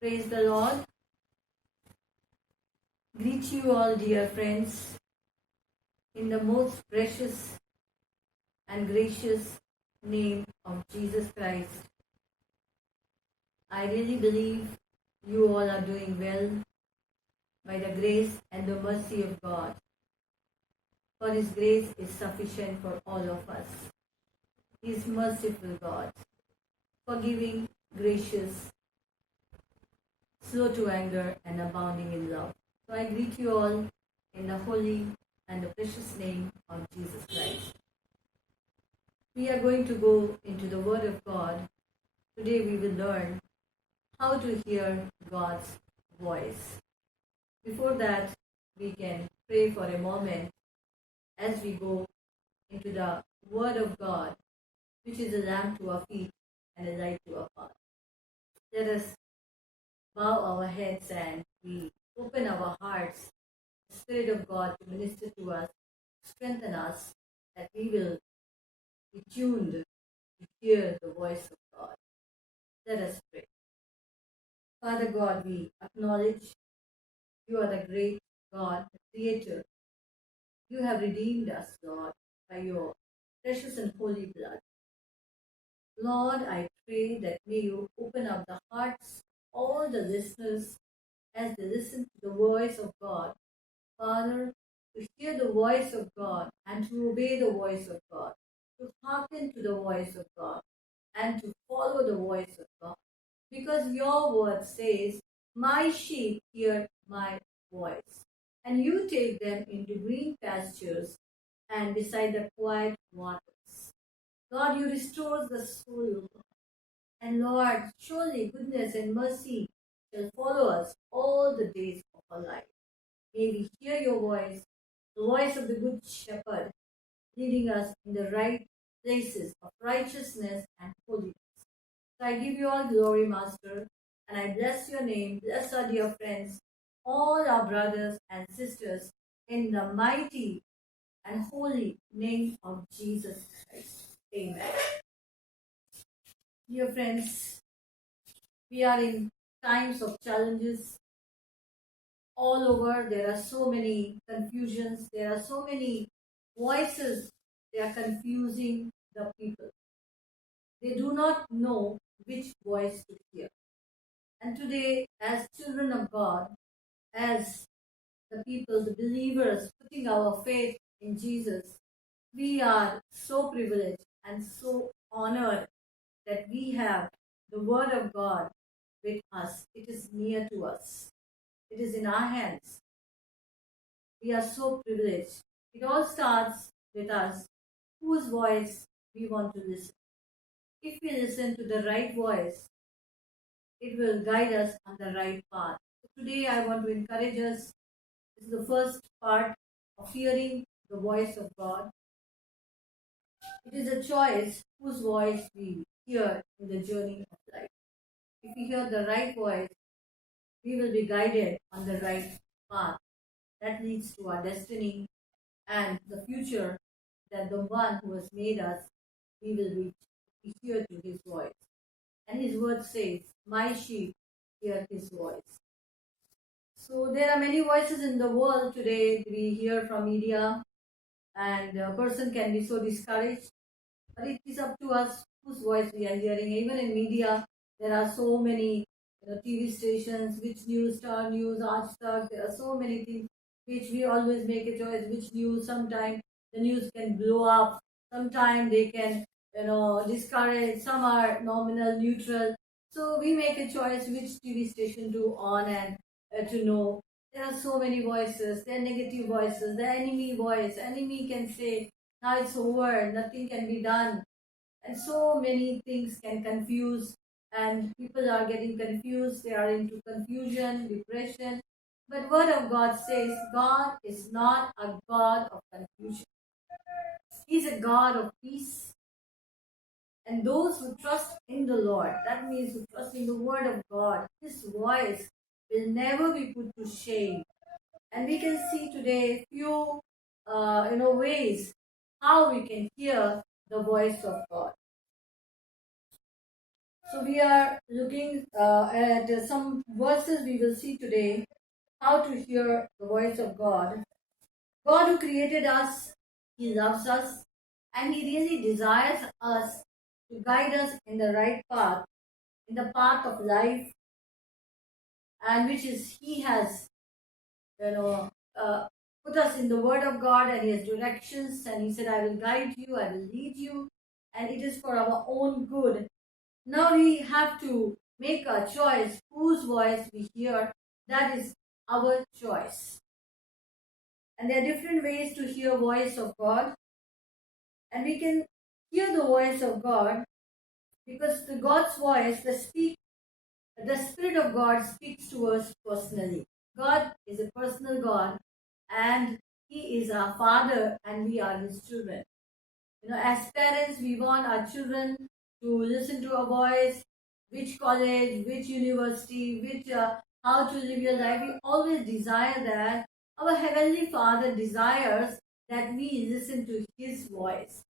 Praise the Lord. Greet you all, dear friends, in the most precious and gracious name of Jesus Christ. I really believe you all are doing well by the grace and the mercy of God. For His grace is sufficient for all of us. He is merciful God, forgiving, gracious, slow to anger, and abounding in love. So I greet you all in the holy and the precious name of Jesus Christ. We are going to go into the Word of God. Today we will learn how to hear God's voice. Before that, we can pray for a moment as we go into the Word of God, which is a lamp to our feet and a light to our path. Let us bow our heads and we open our hearts, the Spirit of God to minister to us, strengthen us, that we will be tuned to hear the voice of God. Let us pray. Father God, we acknowledge you are the great God, the Creator. You have redeemed us, Lord, by your precious and holy blood. Lord, I pray that may you open up the hearts of all the listeners as they listen to the voice of God. Father, to hear the voice of God and to obey the voice of God, to hearken to the voice of God and to follow the voice of God. Because your word says, my sheep hear my voice, and you take them into green pastures and beside the quiet waters. Lord, you restore the soul, and Lord, surely goodness and mercy shall follow us all the days of our life. May we hear your voice, the voice of the Good Shepherd, leading us in the right places of righteousness and holiness. So I give you all glory, Master, and I bless your name. Bless our dear friends, all our brothers and sisters, in the mighty and holy name of Jesus Christ. Amen. Dear friends, we are in times of challenges all over. There are so many confusions. There are so many voices. They are confusing the people. They do not know which voice to hear. And today, as children of God, as the people, the believers, putting our faith in Jesus, we are so privileged and so honored that we have the Word of God with us. It is near to us. It is in our hands. We are so privileged. It all starts with us, whose voice we want to listen. If we listen to the right voice, it will guide us on the right path. So today I want to encourage us. This is the first part of hearing the voice of God. It is a choice whose voice we hear in the journey of life. If we hear the right voice, we will be guided on the right path. That leads to our destiny and the future that the one who has made us, we will reach. We hear to his voice. And his word says, my sheep hear his voice. So there are many voices in the world today. We hear from media, and a person can be so discouraged. But it is up to us whose voice we are hearing. Even in media, there are so many TV stations, which news, Star News, Aaj Tak, there are so many things which we always make a choice. Which news, sometimes the news can blow up, sometimes they can discourage, some are nominal, neutral. So we make a choice which TV station to on and to know. There are so many voices. There are negative voices. The enemy voice. Enemy can say, now it's over, nothing can be done. And so many things can confuse, and people are getting confused. They are into confusion, depression. But Word of God says God is not a God of confusion. He's a God of peace. And those who trust in the Lord, that means who trust in the Word of God, His voice will never be put to shame. And we can see today few ways how we can hear the voice of God. So we are looking at some verses we will see today, how to hear the voice of God. God who created us, He loves us, and He really desires us to guide us in the right path, in the path of life, and which is He has, you know, put us in the Word of God, and He has directions, and He said, I will guide you, I will lead you, and it is for our own good. Now we have to make a choice whose voice we hear. That is our choice. And there are different ways to hear voice of God. And we can hear the voice of God because the God's voice, the Spirit of God speaks to us personally. God is a personal God, and He is our Father, and we are His children. As parents, we want our children to listen to our voice, which college, which university, which how to live your life. We always desire that. Our Heavenly Father desires that we listen to His voice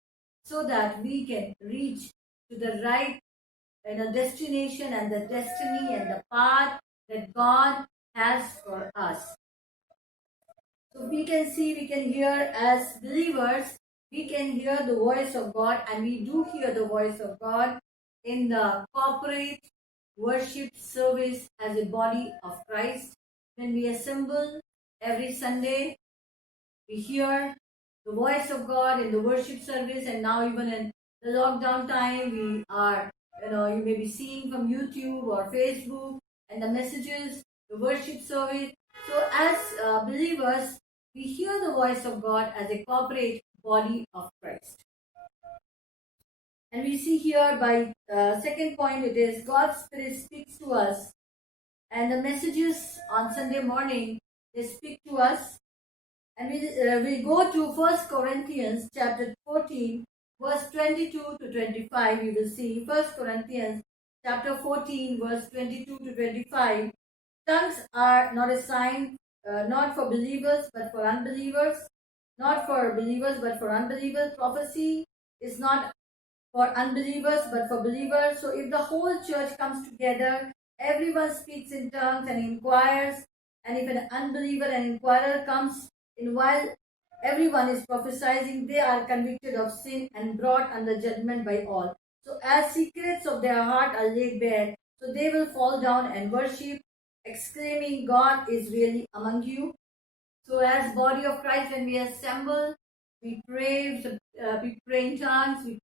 so that we can reach to the right destination and the destiny and the path that God has for us. So we can see, we can hear as believers, we can hear the voice of God, and we do hear the voice of God in the corporate worship service as a body of Christ. When we assemble every Sunday, we hear the voice of God in the worship service, and now even in the lockdown time, we are, you may be seeing from YouTube or Facebook and the messages, the worship service. So as believers, we hear the voice of God as a corporate body of Christ. And we see here by second point, it is God's Spirit speaks to us, and the messages on Sunday morning, they speak to us. And we go to 1 Corinthians chapter 14, verse 22 to 25. You will see 1 Corinthians chapter 14, verse 22 to 25. Tongues are not a sign, not for believers, but for unbelievers. Not for believers, but for unbelievers. Prophecy is not for unbelievers, but for believers. So if the whole church comes together, everyone speaks in tongues and inquires, and if an unbeliever and inquirer comes in while everyone is prophesying, they are convicted of sin and brought under judgment by all. So as secrets of their heart are laid bare, so they will fall down and worship, exclaiming, God is really among you. So as body of Christ, when we assemble, we pray, we pray in tongues, we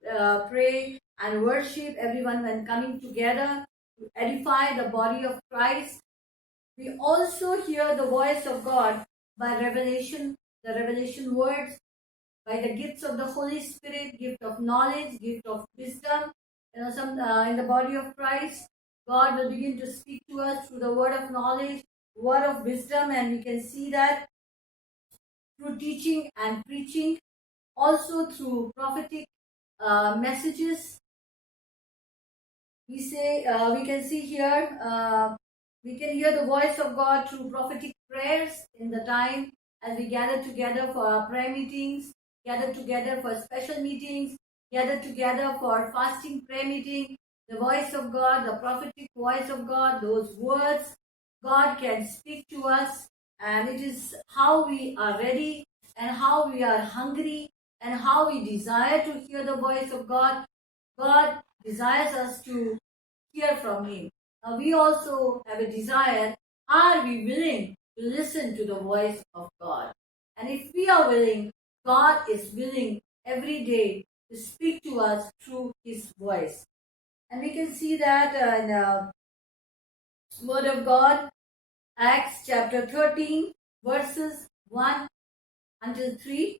pray and worship everyone when coming together to edify the body of Christ. We also hear the voice of God by revelation, the revelation words, by the gifts of the Holy Spirit, gift of knowledge, gift of wisdom. Some in the body of Christ, God will begin to speak to us through the word of knowledge, word of wisdom, and we can see that through teaching and preaching, also through prophetic messages. We can see here, we can hear the voice of God through prophetic prayers in the time as we gather together for our prayer meetings, gather together for special meetings, gather together for fasting prayer meeting. The voice of God, the prophetic voice of God, those words, God can speak to us, and it is how we are ready and how we are hungry and how we desire to hear the voice of God. God desires us to hear from Him. Now we also have a desire, are we willing to listen to the voice of God? And if we are willing, God is willing every day to speak to us through His voice. And we can see that in the Word of God, Acts chapter 13, verses 1 until 3.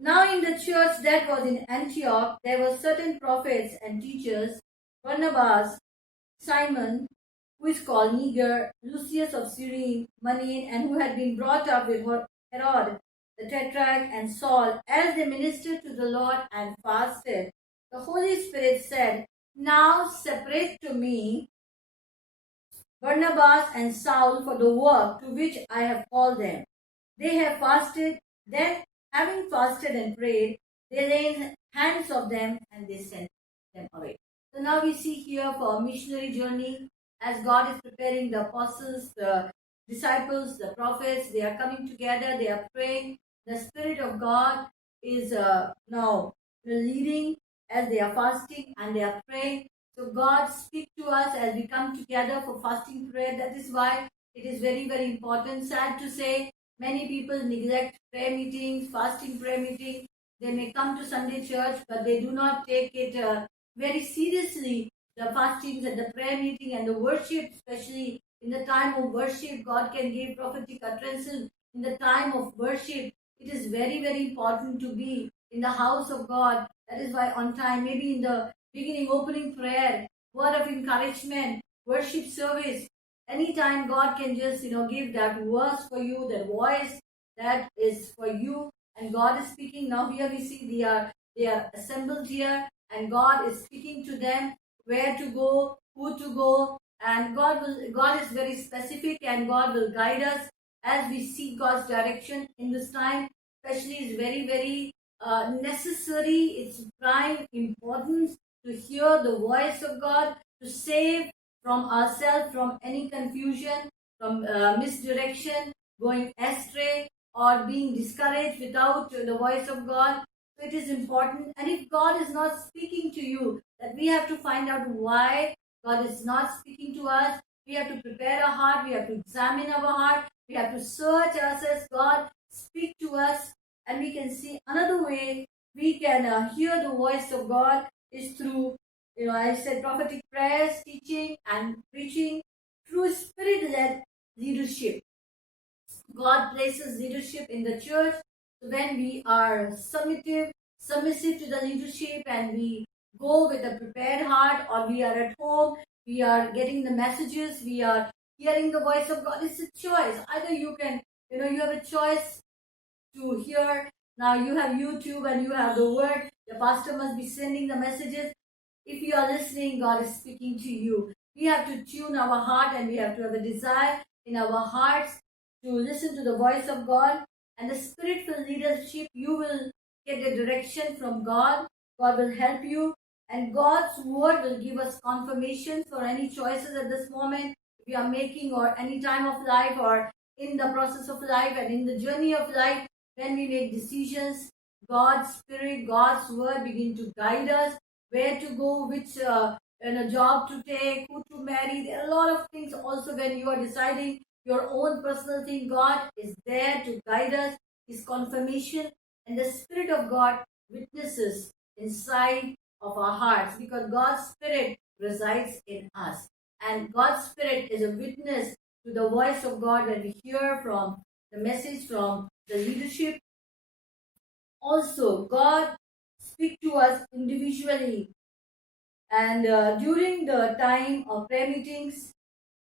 Now in the church that was in Antioch, there were certain prophets and teachers, Barnabas, Simon, who is called Niger, Lucius of Cyrene, Manaen, and who had been brought up with Herod, the Tetrarch, and Saul. As they ministered to the Lord and fasted, the Holy Spirit said, Now separate to me Barnabas and Saul for the work to which I have called them. They have fasted, then having fasted and prayed, they laid hands on them and they sent them away. So now we see here for a missionary journey, as God is preparing the apostles, the disciples, the prophets. They are coming together, they are praying. The Spirit of God is now leading as they are fasting and they are praying. So God speak to us as we come together for fasting prayer. That is why it is very, very important. Sad to say, many people neglect prayer meetings, fasting prayer meetings. They may come to Sunday church, but they do not take it very seriously. The fastings and the prayer meeting and the worship, especially in the time of worship, God can give prophetic utterances in the time of worship. It is very, very important to be in the house of God. That is why on time, maybe in the beginning, opening prayer, word of encouragement, worship service, anytime God can just, give that verse for you, that voice that is for you. And God is speaking. Now here we see they are assembled here, and God is speaking to them where to go, who to go, and God is very specific, and God will guide us as we seek God's direction in this time. Especially is very, very necessary. It's prime importance to hear the voice of God, to save from ourselves from any confusion, from misdirection, going astray, or being discouraged without the voice of God. So it is important. And if God is not speaking to you, that we have to find out why God is not speaking to us. We have to prepare our heart. We have to examine our heart. We have to search ourselves. God, speak to us. And we can see another way we can hear the voice of God is through, I said prophetic prayers, teaching, and preaching, through spirit-led leadership. God places leadership in the church. So when we are submissive to the leadership, and we go with a prepared heart, or we are at home, we are getting the messages, we are hearing the voice of God. It's a choice. Either you can, you have a choice to hear. Now you have YouTube and you have the word. The pastor must be sending the messages. If you are listening, God is speaking to you. We have to tune our heart, and we have to have a desire in our hearts to listen to the voice of God. And the spiritual leadership, you will get the direction from God. God will help you, and God's word will give us confirmation for any choices at this moment we are making, or any time of life, or in the process of life, and in the journey of life. When we make decisions, God's spirit, God's word begin to guide us, where to go, which job to take, who to marry. There are a lot of things also when you are deciding your own personal thing. God is there to guide us, His confirmation, and the Spirit of God witnesses inside of our hearts, because God's Spirit resides in us. And God's Spirit is a witness to the voice of God when we hear from the message from the leadership. Also, God speaks to us individually, and during the time of prayer meetings,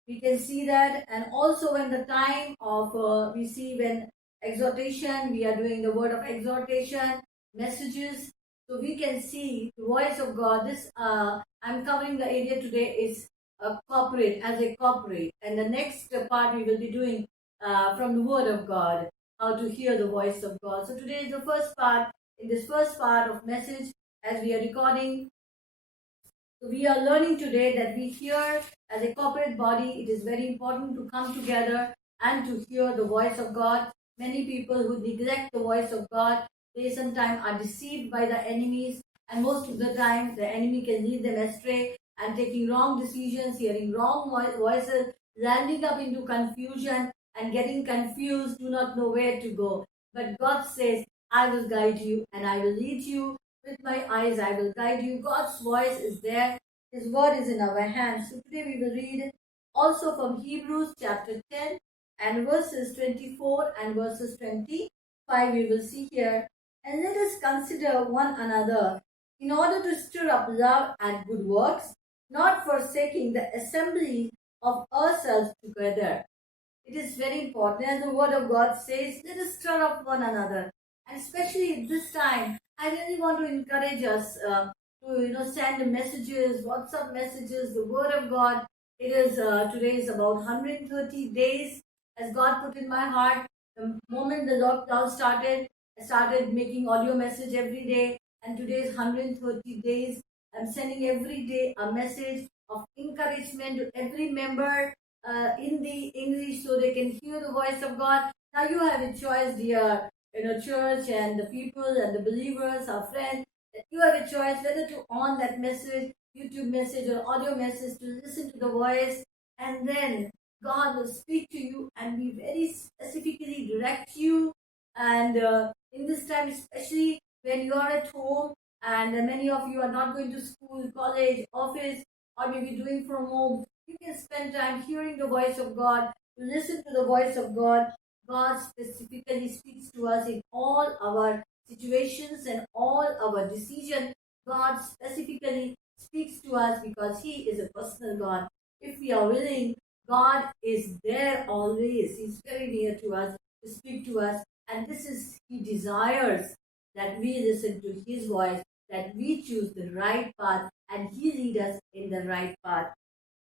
we can see that. And also when the time of we see when exhortation, we are doing the word of exhortation messages, so we can see the voice of God. This I'm covering the area today is corporate, as a corporate, and the next part we will be doing from the word of God, how to hear the voice of God. So today is the first part. In this first part of message, as we are recording, so we are learning today that we hear as a corporate body, it is very important to come together and to hear the voice of God. Many people who neglect the voice of God, they sometimes are deceived by the enemies, and most of the time the enemy can lead them astray and taking wrong decisions, hearing wrong voices, landing up into confusion and getting confused, do not know where to go. But God says, I will guide you and I will lead you. With my eyes I will guide you. God's voice is there. His word is in our hands. So today we will read also from Hebrews chapter 10 and verses 24 and verses 25. We will see here. And let us consider one another in order to stir up love and good works, not forsaking the assembly of ourselves together. It is very important. As the word of God says, let us stir up one another. And especially this time, I really want to encourage us to send messages, WhatsApp messages, the word of God. It is today is about 130 days, as God put in my heart. The moment the lockdown started, I started making audio message every day, and today is 130 days. I'm sending every day a message of encouragement to every member in the English so they can hear the voice of God. Now you have a choice, dear, church and the people and the believers, our friends. You have a choice whether to on that message, YouTube message or audio message to listen to the voice, and then God will speak to you and be very specifically direct you. And in this time, especially when you are at home and many of you are not going to school, college, office, or maybe doing from home, you can spend time hearing the voice of God, to listen to the voice of God. God specifically speaks to us in all our situations and all our decisions. God specifically speaks to us because He is a personal God. If we are willing, God is there always. He's very near to us to speak to us. And this is, He desires that we listen to His voice, that we choose the right path, and He lead us in the right path.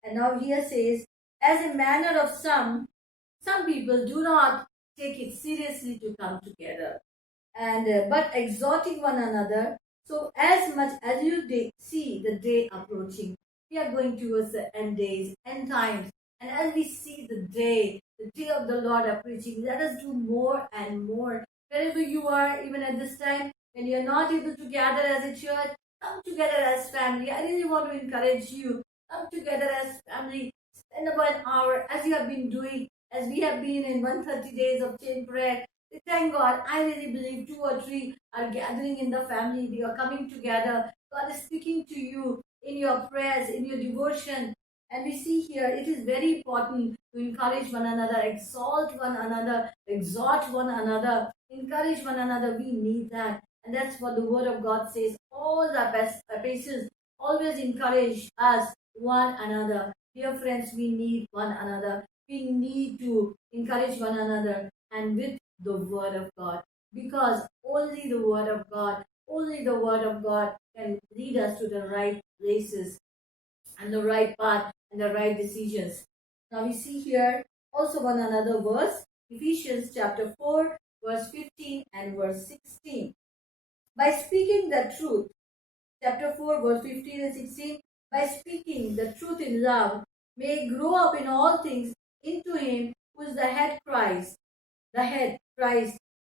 And now here says, as a manner of some people do not take it seriously to come together, and but exhorting one another. So as much as you see the day approaching, we are going towards the end days, end times, and as we see the day of the Lord approaching, let us do more and more. Wherever you are, even at this time, when you are not able to gather as a church, come together as family. I really want to encourage you. Come together as family. Spend about an hour as you have been doing, as we have been in 130 days of chain prayer. Thank God. I really believe two or three are gathering in the family. They are coming together. God is speaking to you in your prayers, in your devotion. And we see here it is very important to encourage one another, exalt one another, exhort one another, encourage one another. We need that. And that's what the Word of God says. All the patients always encourage us one another. Dear friends, we need one another. We need to encourage one another. And with the Word of God, because only the Word of God, only the Word of God can lead us to the right places and the right path and the right decisions. Now we see here also one another verse, Ephesians chapter 4, verse 15 and verse 16. By speaking the truth, chapter 4, verse 15 and 16, by speaking the truth in love, may grow up in all things into Him who is the head, Christ,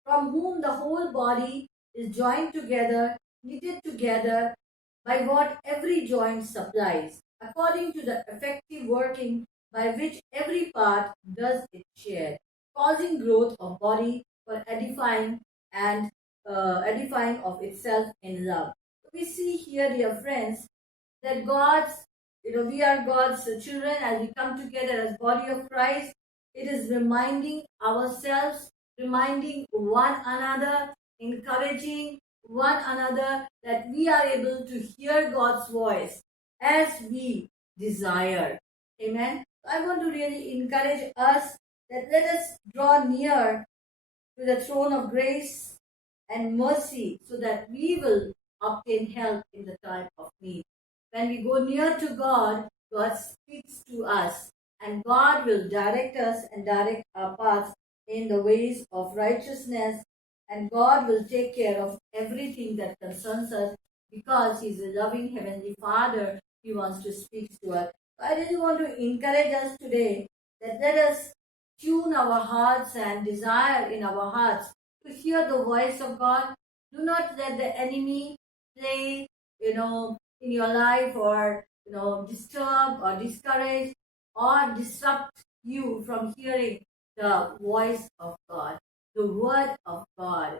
from whom the whole body is joined together, knitted together by what every joint supplies, according to the effective working by which every part does its share, causing growth of body for edifying and edifying of itself in love. We see here, dear friends, that we are God's children as we come together as body of Christ. It is reminding ourselves, reminding one another, encouraging one another that we are able to hear God's voice as we desire. Amen. I want to really encourage us that let us draw near to the throne of grace and mercy so that we will obtain help in the time of need. When we go near to God, God speaks to us and God will direct us and direct our paths in the ways of righteousness, and God will take care of everything that concerns us because He's a loving Heavenly Father. He wants to speak to us. I really want to encourage us today that let us tune our hearts and desire in our hearts to hear the voice of God. Do not let the enemy play, in your life or, disturb or discourage or disrupt you from hearing the voice of God, the word of God.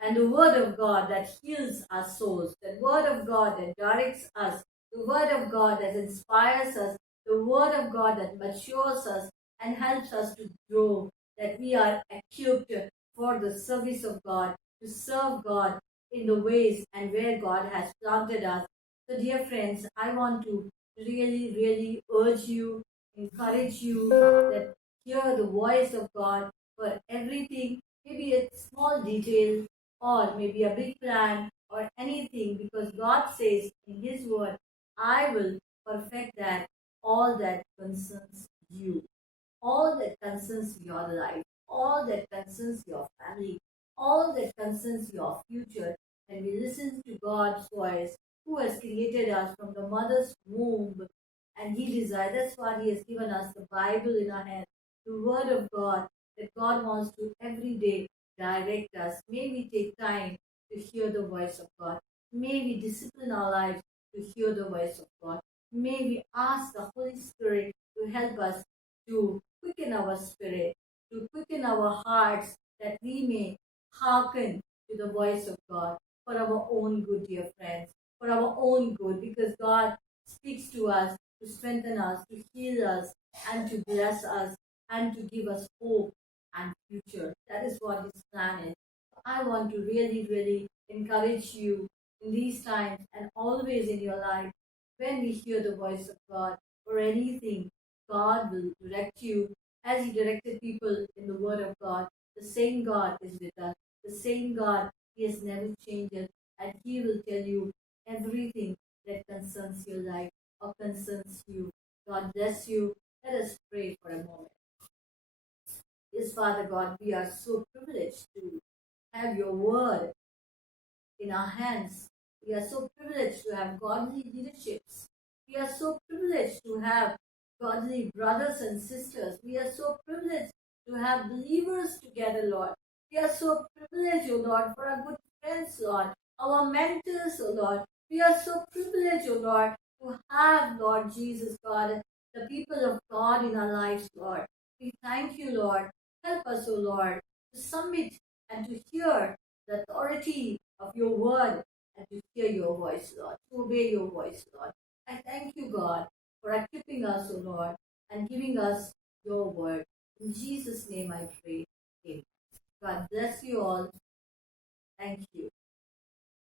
And the word of God that heals our souls, the word of God that directs us, the word of God that inspires us, the word of God that matures us and helps us to grow, that we are equipped for the service of God, to serve God in the ways and where God has planted us. So, dear friends, I want to really, really urge you, encourage you that hear the voice of God for everything, maybe a small detail or maybe a big plan or anything, because God says in His word, I will perfect that, all that concerns you, all that concerns your life, all that concerns your family, all that concerns your future. When we listen to God's voice, who has created us from the mother's womb. And He desires, that's why He has given us the Bible in our hands, the Word of God, that God wants to every day direct us. May we take time to hear the voice of God. May we discipline our lives to hear the voice of God. May we ask the Holy Spirit to help us to quicken our spirit, to quicken our hearts, that we may hearken to the voice of God for our own good, dear friends, for our own good, because God speaks to us to strengthen us, to heal us, and to bless us, and to give us hope and future. That is what His plan is. I want to really, really encourage you in these times and always in your life. When we hear the voice of God or anything, God will direct you as He directed people in the Word of God. The same God is with us. The same God, He has never changed, and He will tell you everything that concerns your life or concerns you. God bless you. Let us pray for a moment. Yes, Father God, we are so privileged to have your word in our hands. We are so privileged to have godly leaderships. We are so privileged to have godly brothers and sisters. We are so privileged to have believers together, Lord. We are so privileged, O Lord, for our good friends, Lord, our mentors, O Lord. We are so privileged, O Lord, to have, Lord Jesus, God, the people of God in our lives, Lord. We thank you, Lord. Help us, O Lord, to submit and to hear the authority of your word and to hear your voice, Lord, to obey your voice, Lord. I thank you, God, for equipping us, O Lord, and giving us your word. In Jesus' name I pray. Amen. God bless you all. Thank you.